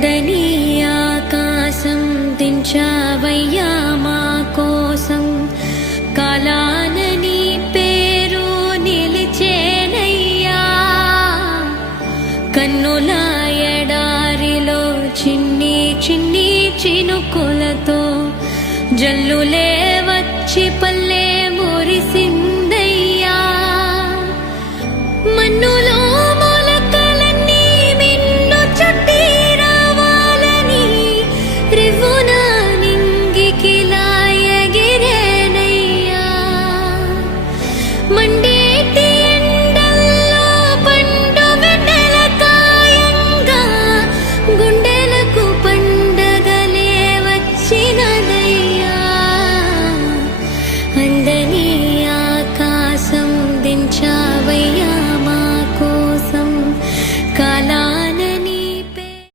కందని ఆకాశం దించావయ్యా మా కోసం, కాలాన నీ పేరు నిలిచేనయ్యా. కన్నుల ఎడారిలో చిన్ని చినుకులతో జల్లులే వచ్చి